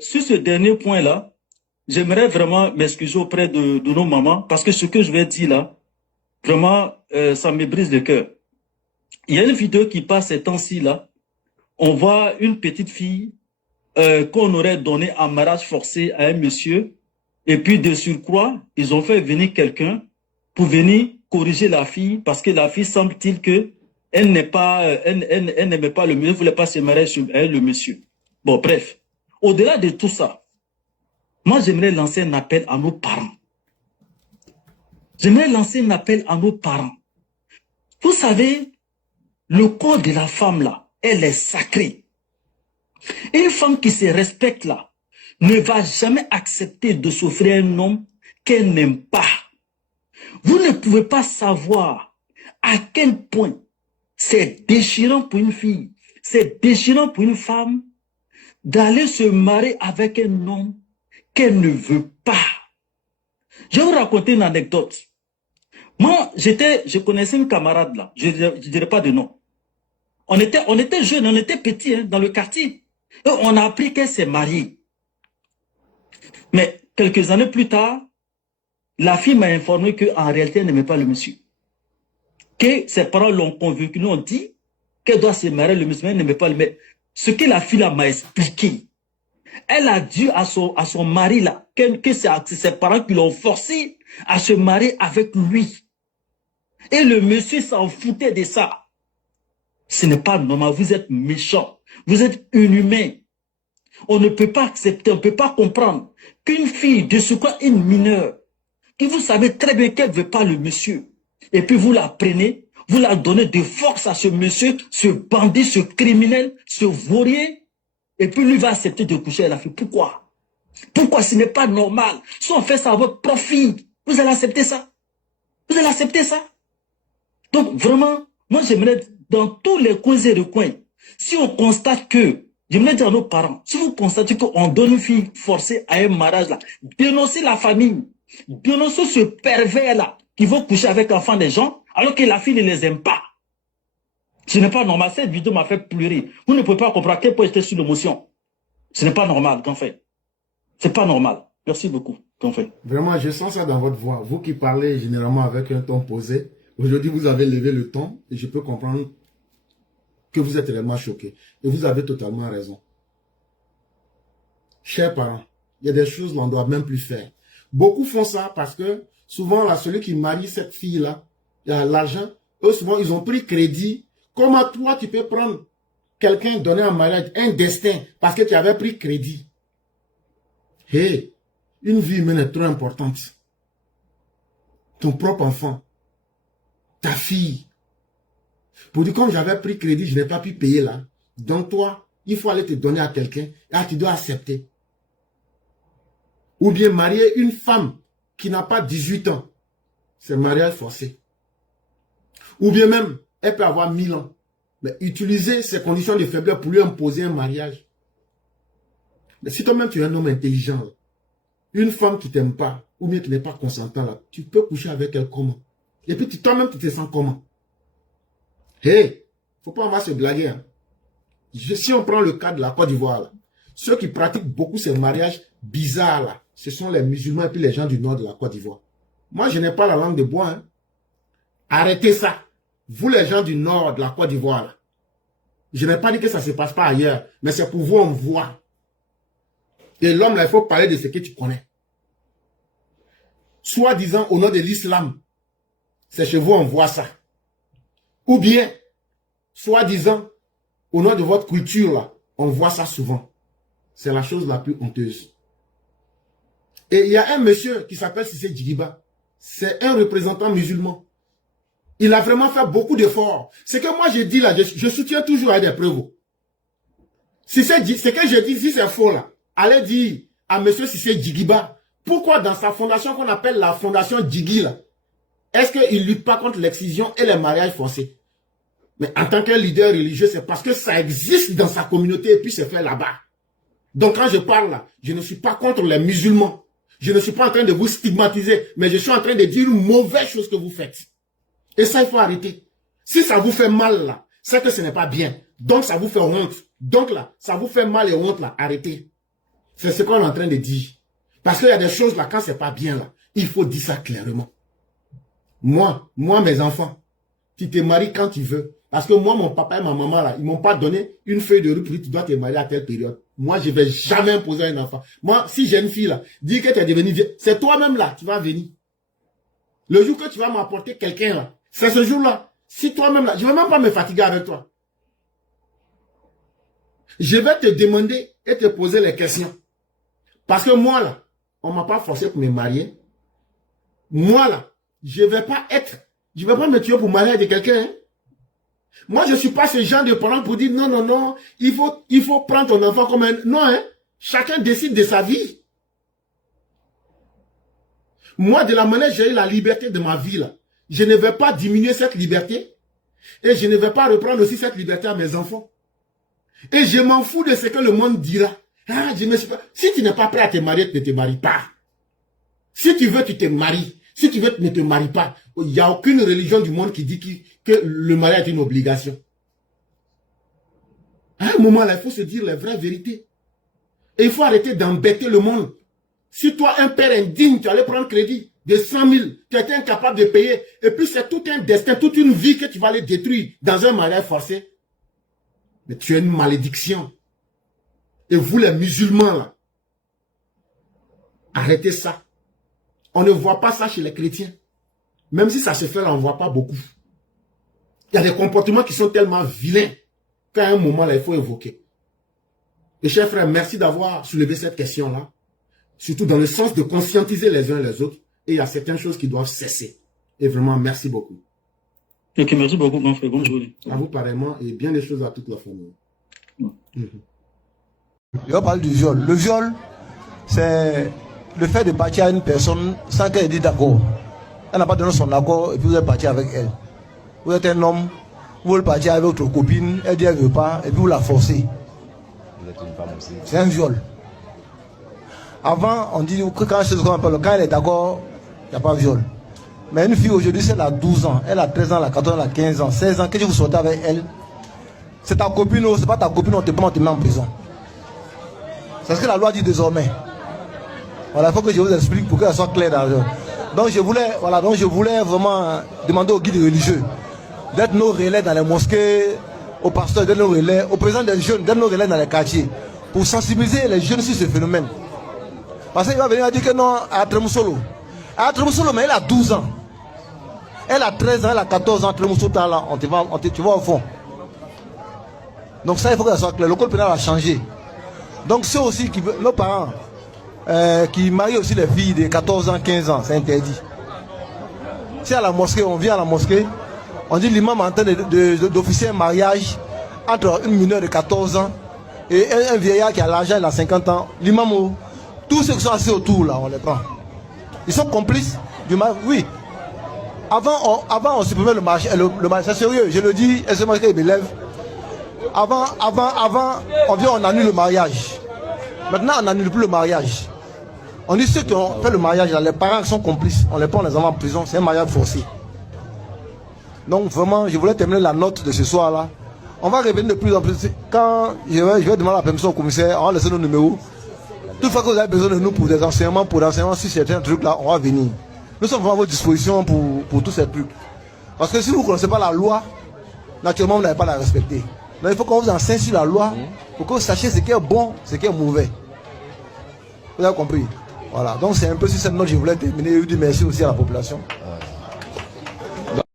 Sur ce dernier point-là, j'aimerais vraiment m'excuser auprès de nos mamans parce que ce que je vais dire là, vraiment, ça me brise le cœur. Il y a une vidéo qui passe ces temps-ci là. On voit une petite fille qu'on aurait donnée en mariage forcé à un monsieur. Et puis de surcroît, ils ont fait venir quelqu'un pour venir corriger la fille parce que la fille semble-t-il que elle n'est pas, elle n'aimait pas le monsieur, voulait pas se marier avec le monsieur. Bon, bref. Au-delà de tout ça, moi j'aimerais lancer un appel à nos parents. J'aimerais lancer un appel à nos parents. Vous savez, le corps de la femme là, elle est sacrée. Une femme qui se respecte là, ne va jamais accepter de s'offrir un homme qu'elle n'aime pas. Vous ne pouvez pas savoir à quel point c'est déchirant pour une fille, c'est déchirant pour une femme d'aller se marier avec un homme qu'elle ne veut pas. Je vais vous raconter une anecdote. Moi, je connaissais une camarade là, je ne dirais pas de nom. On était jeunes, on était petits hein, dans le quartier. Et on a appris qu'elle s'est mariée. Mais quelques années plus tard, la fille m'a informé qu'en réalité, elle n'aimait pas le monsieur. Que ses parents l'ont convaincu, nous ont dit qu'elle doit se marier le monsieur, mais elle n'aimait pas le monsieur. Ce que la fille m'a expliqué, elle a dit à son mari là, que c'est ses parents qui l'ont forcé à se marier avec lui. Et le monsieur s'en foutait de ça. Ce n'est pas normal, vous êtes méchant, vous êtes inhumain. On ne peut pas accepter, on ne peut pas comprendre qu'une fille, de ce quoi une mineure, que vous savez très bien qu'elle ne veut pas le monsieur, et puis vous la prenez, vous la donnez de force à ce monsieur, ce bandit, ce criminel, ce vaurier, et puis lui va accepter de coucher avec la fille. Pourquoi? Pourquoi ce n'est pas normal? Si on fait ça à votre profit, vous allez accepter ça? Vous allez accepter ça? Donc vraiment, moi j'aimerais, dans tous les coins et recoins, si on constate que, j'aimerais dire à nos parents, si vous constatez qu'on donne une fille forcée à un mariage là, dénoncez la famille, dénoncez ce pervers là, qui va coucher avec l'enfant des gens, alors que la fille ne les aime pas. Ce n'est pas normal, cette vidéo m'a fait pleurer. Vous ne pouvez pas comprendre à quel point j'étais sur l'émotion. Ce n'est pas normal, qu'en fait. C'est pas normal. Merci beaucoup, qu'en fait. Vraiment, je sens ça dans votre voix. Vous qui parlez généralement avec un ton posé, aujourd'hui vous avez levé le ton et je peux comprendre que vous êtes réellement choqué. Et vous avez totalement raison. Chers parents, il y a des choses qu'on ne doit même plus faire. Beaucoup font ça parce que souvent, là, celui qui marie cette fille-là, il a l'argent, eux souvent, ils ont pris crédit. Comment toi, tu peux prendre quelqu'un, donner en mariage, un destin, parce que tu avais pris crédit? Hé, une vie humaine est trop importante. Ton propre enfant, ta fille. Pour dire, comme j'avais pris crédit, je n'ai pas pu payer là. Donc toi, il faut aller te donner à quelqu'un. Ah, tu dois accepter. Ou bien marier une femme qui n'a pas 18 ans. C'est mariage forcé. Ou bien même, elle peut avoir 1000 ans. Mais utiliser ses conditions de faiblesse pour lui imposer un mariage. Mais si toi-même tu es un homme intelligent, une femme qui t'aime pas, ou bien qui n'est pas consentant là, tu peux coucher avec elle comment? Et puis toi-même tu te sens comment? Hé, faut pas se blaguer. Hein. Si on prend le cas de la Côte d'Ivoire, ceux qui pratiquent beaucoup ces mariages bizarres là, ce sont les musulmans et puis les gens du nord de la Côte d'Ivoire. Moi, je n'ai pas la langue de bois. Hein. Arrêtez ça. Vous, les gens du nord de la Côte d'Ivoire, je n'ai pas dit que ça ne se passe pas ailleurs, mais c'est pour vous, on voit. Et l'homme, là, il faut parler de ce que tu connais. Soit disant au nom de l'islam, c'est chez vous, on voit ça. Ou bien, soit disant au nom de votre culture, là, on voit ça souvent. C'est la chose la plus honteuse. Et il y a un monsieur qui s'appelle Cissé Djigiba. C'est un représentant musulman. Il a vraiment fait beaucoup d'efforts. Ce que moi je dis là, je soutiens toujours avec des preuves. Si ce que je dis, si c'est faux là, allez dire à monsieur Cissé Djigiba, pourquoi dans sa fondation qu'on appelle la fondation Djigui là, est-ce qu'il ne lutte pas contre l'excision et les mariages forcés? Mais en tant que leader religieux, c'est parce que ça existe dans sa communauté et puis c'est fait là-bas. Donc quand je parle là, je ne suis pas contre les musulmans. Je ne suis pas en train de vous stigmatiser, mais je suis en train de dire une mauvaise chose que vous faites. Et ça, il faut arrêter. Si ça vous fait mal là, c'est que ce n'est pas bien. Donc ça vous fait honte. Donc là, ça vous fait mal et honte là, arrêtez. C'est ce qu'on est en train de dire. Parce qu'il y a des choses là, quand c'est pas bien là, il faut dire ça clairement. Moi, mes enfants, tu te maries quand tu veux. Parce que moi, mon papa et ma maman là, ils m'ont pas donné une feuille de route pour dire tu dois te marier à telle période. Moi, je vais jamais imposer un enfant. Moi, si j'ai une fille là, dis que tu es devenue vieille, c'est toi-même là, tu vas venir. Le jour que tu vas m'apporter quelqu'un là, c'est ce jour-là. Si toi-même là, je vais même pas me fatiguer avec toi. Je vais te demander et te poser les questions. Parce que moi là, on m'a pas forcé pour me marier. Moi là, je vais pas me tuer pour marier avec quelqu'un. Hein? Moi, je suis pas ce genre de parent pour dire non, non, non, il faut prendre ton enfant comme un... Non, hein. Chacun décide de sa vie. Moi, de la manière dont j'ai eu la liberté de ma vie, là, je ne vais pas diminuer cette liberté et je ne vais pas reprendre aussi cette liberté à mes enfants. Et je m'en fous de ce que le monde dira. Ah, je ne suis pas... Si tu n'es pas prêt à te marier, tu ne te maries pas. Si tu veux, tu te maries. Si tu veux, tu ne te maries pas. Il n'y a aucune religion du monde qui dit que le mariage est une obligation. À un moment là, il faut se dire les vraies vérités. Et il faut arrêter d'embêter le monde. Si toi, un père indigne, tu allais prendre crédit de 100 000, tu étais incapable de payer, et puis c'est tout un destin, toute une vie que tu vas aller détruire dans un mariage forcé. Mais tu as une malédiction. Et vous, les musulmans, là, arrêtez ça. On ne voit pas ça chez les chrétiens. Même si ça se fait là, on ne voit pas beaucoup. Il y a des comportements qui sont tellement vilains qu'à un moment là, il faut évoquer. Et chers frères, merci d'avoir soulevé cette question-là. Surtout dans le sens de conscientiser les uns et les autres. Et il y a certaines choses qui doivent cesser. Et vraiment, merci beaucoup. Ok, merci beaucoup, mon frère. Bonne journée. À vous pareillement et bien des choses à toute la famille. Je vais parler du viol. Le viol, c'est le fait de partir à une personne sans qu'elle ait dit d'accord. Elle n'a pas donné son accord et puis vous êtes parti avec elle. Vous êtes un homme, vous voulez partir avec votre copine, elle dit elle ne veut pas et puis vous la forcez. Vous êtes une femme aussi. C'est un viol. Avant, on dit que quand elle est d'accord, il n'y a pas de viol. Mais une fille aujourd'hui, elle a 12 ans, elle a 13 ans, elle a 14 ans, elle a 15 ans, 16 ans, que vous sortez avec elle, c'est ta copine, c'est pas ta copine, on te prend, on te met en prison. C'est ce que la loi dit désormais. Voilà, il faut que je vous explique pour que ça soit clair dans le... Donc je voulais vraiment demander aux guides religieux d'être nos relais dans les mosquées, aux pasteurs d'être nos relais, aux présidents des jeunes d'être nos relais dans les quartiers, pour sensibiliser les jeunes sur ce phénomène. Parce qu'il va venir dire que non, à Tremousolo. À Tremousolo, mais elle a 12 ans. Elle a 13 ans, elle a 14 ans, Tremousolo, là, tu vas au fond. Donc ça, il faut que ça soit clair. Le code pénal a changé. Donc ceux aussi, nos parents, qui marient aussi les filles de 14 ans, 15 ans, c'est interdit. Si à la mosquée, on vient à la mosquée, on dit l'imam est en train d'officier un mariage entre une mineure de 14 ans et un vieillard qui a l'argent, il a 50 ans. L'imam, tous ceux qui sont assis autour, là, on les prend. Ils sont complices du mariage. Oui. Avant, on supprimait le mariage. Le mariage, c'est sérieux, je le dis, et c'est moi qui me lève. Avant, on vient, on annule le mariage. Maintenant, on n'annule plus le mariage. On dit ceux qui ont fait le mariage, là, les parents qui sont complices, on les prend, on les envoie en prison, c'est un mariage forcé. Donc vraiment, je voulais terminer la note de ce soir-là. On va revenir de plus en plus. Quand je vais demander la permission au commissaire, on va laisser nos numéros. Toutefois que vous avez besoin de nous pour des enseignements, sur certains trucs-là, on va venir. Nous sommes vraiment à votre disposition pour tous ces trucs. Parce que si vous ne connaissez pas la loi, naturellement, vous n'avez pas à la respecter. Donc il faut qu'on vous enseigne sur la loi pour que vous sachiez ce qui est bon, ce qui est mauvais. Vous avez compris? Voilà. Donc c'est un peu sur cette note que je voulais terminer. Je vous dis merci aussi à la population.